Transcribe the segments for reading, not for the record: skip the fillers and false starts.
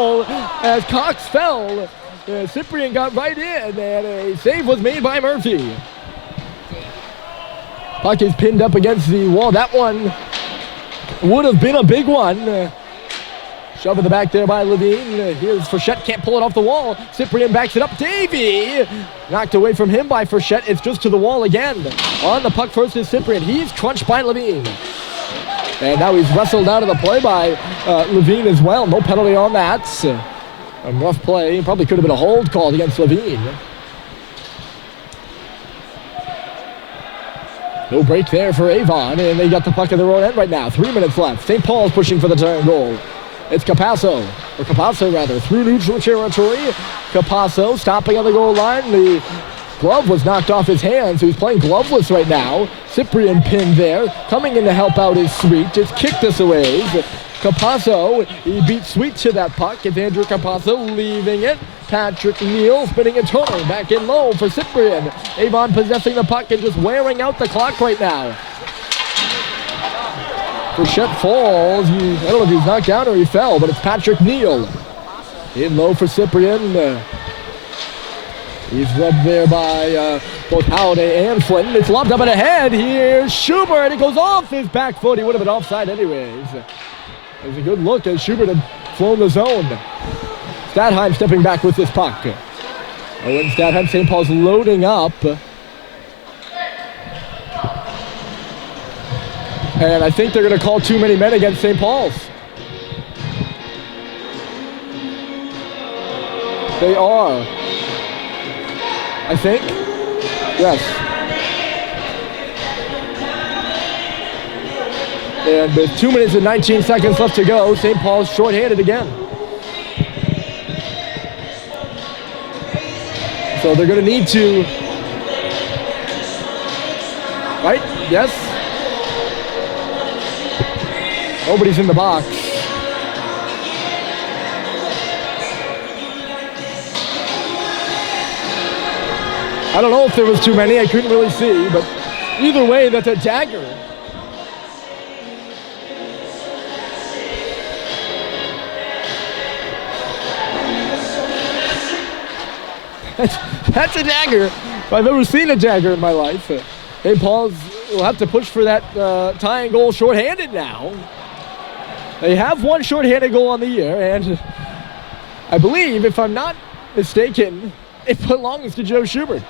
goal as Cox fell. Cyprian got right in, and a save was made by Murphy. Puck is pinned up against the wall. That one would have been a big one. Shove in the back there by Levine. Here's Frechette, can't pull it off the wall. Cyprian backs it up. Davey knocked away from him by Frechette. It's just to the wall again. On the puck first is Cyprian. He's crunched by Levine. And now he's wrestled out of the play by Levine as well. No penalty on that. A rough play. Probably could have been a hold called against Levine. No break there for Avon, and they got the puck in their own end right now. 3 minutes left. St. Paul's pushing for the turn goal. It's Capasso through neutral territory. Capasso stopping on the goal line. The glove was knocked off his hand, so he's playing gloveless right now. Cyprian pinned there. Coming in to help out is Sweet. It's kicked this away. Capasso, he beat Sweet to that puck. It's Andrew Capasso leaving it. Patrick Neal spinning and turning back in low for Cyprian. Avon possessing the puck and just wearing out the clock right now. Frechette falls. I don't know if he's knocked down or he fell, but it's Patrick Neal. In low for Cyprian. He's rubbed there by both Halliday and Flinton. It's lobbed up and ahead. Here's Schubert. It goes off his back foot. He would have been offside anyways. It was a good look as Schubert had flown the zone. Stadheim stepping back with this puck. Owen Stadheim, St. Paul's loading up. And I think they're going to call too many men against St. Paul's. They are. I think. Yes. And with 2 minutes and 19 seconds left to go, St. Paul's shorthanded again. So they're going to need to. Right? Yes. Nobody's in the box. I don't know if there was too many. I couldn't really see, but either way, that's a dagger. That's a dagger. If I've ever seen a dagger in my life. St. Paul's will have to push for that tying goal shorthanded now. They have one shorthanded goal on the year, and I believe, if I'm not mistaken, it belongs to Joe Schubert,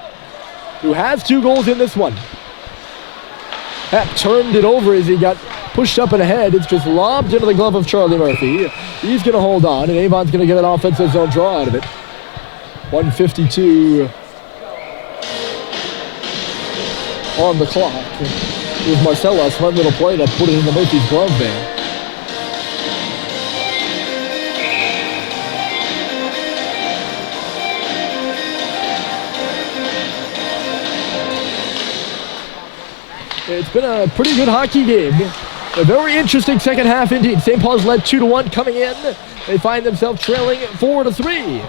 who has 2 goals in this one. That turned it over as he got pushed up and ahead. It's just lobbed into the glove of Charlie Murphy. He's going to hold on, and Avon's going to get an offensive zone draw out of it. 1:52 on the clock. It was Marcellus, one little play that put it into Murphy's glove there. It's been a pretty good hockey game. A very interesting second half indeed. St. Paul's led 2-1 coming in. They find themselves trailing 4-3.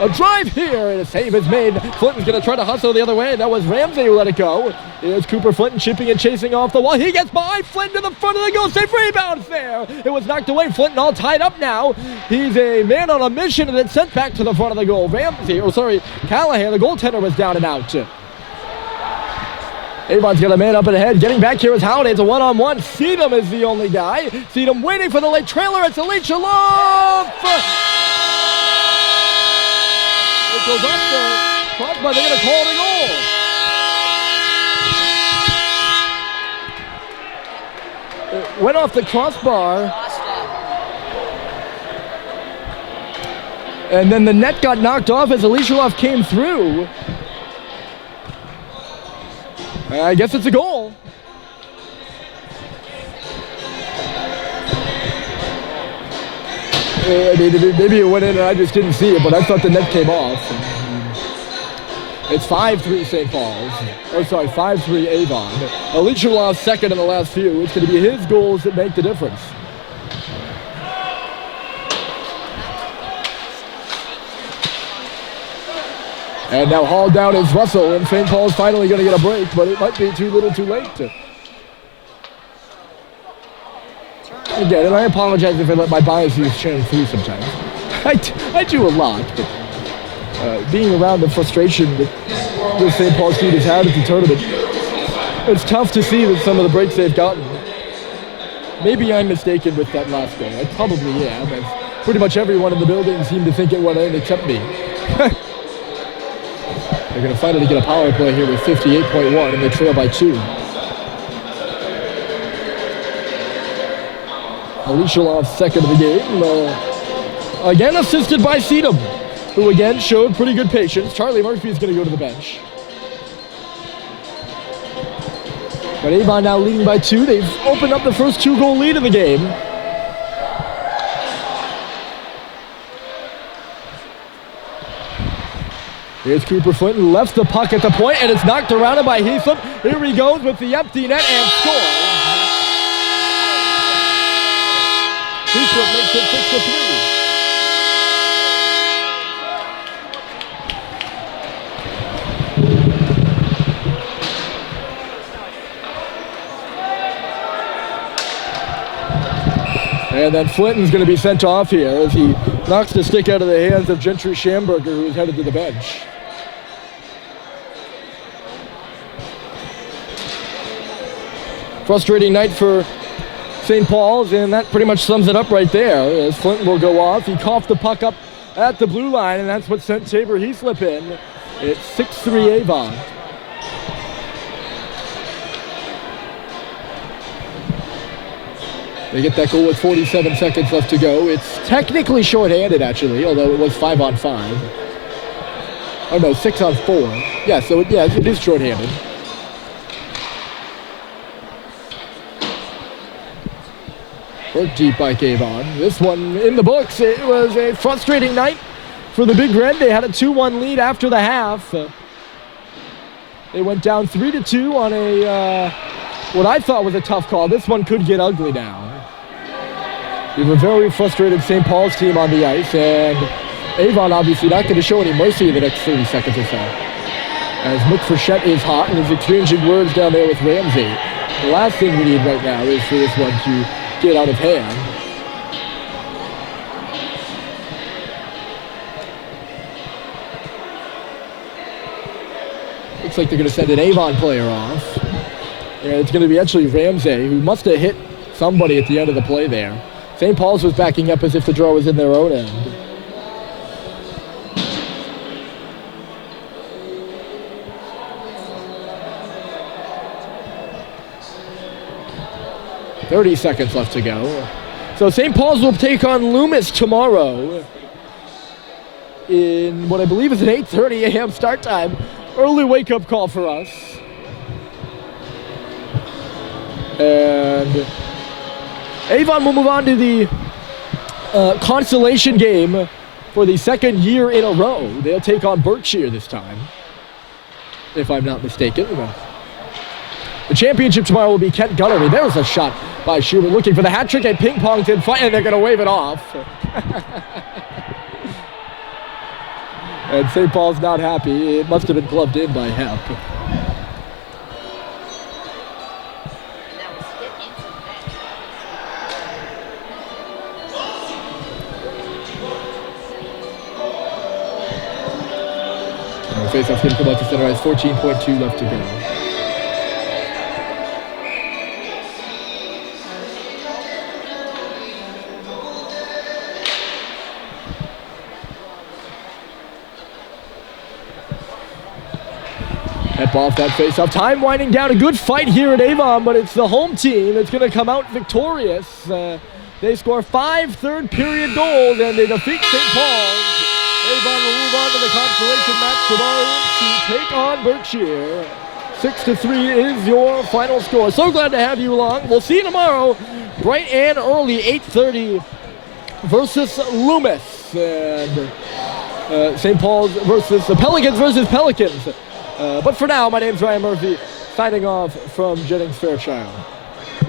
A drive here, and a save is made. Flinton's going to try to hustle the other way. That was Ramsey who let it go. Here's Cooper Flinton chipping and chasing off the wall. He gets by Flinton to the front of the goal. Safe rebound there. It was knocked away. Flinton all tied up now. He's a man on a mission and then sent back to the front of the goal. Callahan, the goaltender, was down and out. Avon's got a man up and ahead. Getting back here is Halliday. It's a one-on-one. Seedham is the only guy. Seedham waiting for the late trailer. It's Alicia Love. It goes off the crossbar. They're going to call it a goal. It went off the crossbar. And then the net got knocked off as Alicia Love came through. I guess it's a goal. Maybe it went in and I just didn't see it, but I thought the net came off. It's 5-3 St. Paul's. 5-3 Avon. Alicia lost second in the last few. It's going to be his goals that make the difference. And now hauled down is Russell, and St. Paul's finally going to get a break, but it might be too little too late. again, and I apologize if I let my biases shine through sometimes. I do a lot, but being around the frustration that St. Paul's team has had at the tournament, it's tough to see that some of the breaks they've gotten. Maybe I'm mistaken with that last goal. I probably am, as pretty much everyone in the building seemed to think it went in except me. They're going to finally get a power play here with 58.1, and they trail by 2. Alishalov's second of the game. Again assisted by Seedham, who again showed pretty good patience. Charlie Murphy is going to go to the bench. But Avon now leading by 2. They've opened up the first 2-goal lead in the game. Here's Cooper Flinton, left the puck at the point, and it's knocked around by Heatham. Here he goes with the empty net and scores. Heatham makes it 6-3. And then Flinton's going to be sent off here as he knocks the stick out of the hands of Gentry Schamberger, who is headed to the bench. Frustrating night for St. Paul's, and that pretty much sums it up right there, as Flinton will go off. He coughed the puck up at the blue line, and that's what sent Tabor Heaslip in. It's 6-3 Avon. They get that goal with 47 seconds left to go. It's technically shorthanded, actually, although it was 5-on-5. Oh, no, 6-on-4. Yeah, so it is shorthanded. Worked deep by Avon. This one in the books. It was a frustrating night for the Big Red. They had a 2-1 lead after the half. They went down 3-2 on a what I thought was a tough call. This one could get ugly now. We have a very frustrated St. Paul's team on the ice, and Avon obviously not going to show any mercy in the next 30 seconds or so. As Mick Frechette is hot and is exchanging words down there with Ramsey. The last thing we need right now is for this one to get out of hand. Looks like they're going to send an Avon player off. And it's going to be actually Ramsey, who must have hit somebody at the end of the play there. St. Paul's was backing up as if the draw was in their own end. .30 seconds left to go. So St. Paul's will take on Loomis tomorrow in what I believe is an 8:30 a.m. start time. Early wake-up call for us. And Avon will move on to the consolation game for the second year in a row. They'll take on Berkshire this time, if I'm not mistaken. The championship tomorrow will be Kent Gunnery. There's a shot by Schubert looking for the hat trick, and ping-pong's in front, and they're going to wave it off. And St. Paul's not happy. It must have been gloved in by Hep. Face-off's going to come out to center ice. 14.2 left to go. Hep off that face-off. Time winding down. A good fight here at Avon, but it's the home team that's going to come out victorious. They score 5 third-period goals, and they defeat St. Paul's. Avon will move on to the consolation match tomorrow to take on Berkshire. 6-3 is your final score. So glad to have you along. We'll see you tomorrow, bright and early, 8:30 versus Loomis. And St. Paul's versus the Pelicans versus Pelicans. But for now, my name's Ryan Murphy, signing off from Jennings-Fairchild.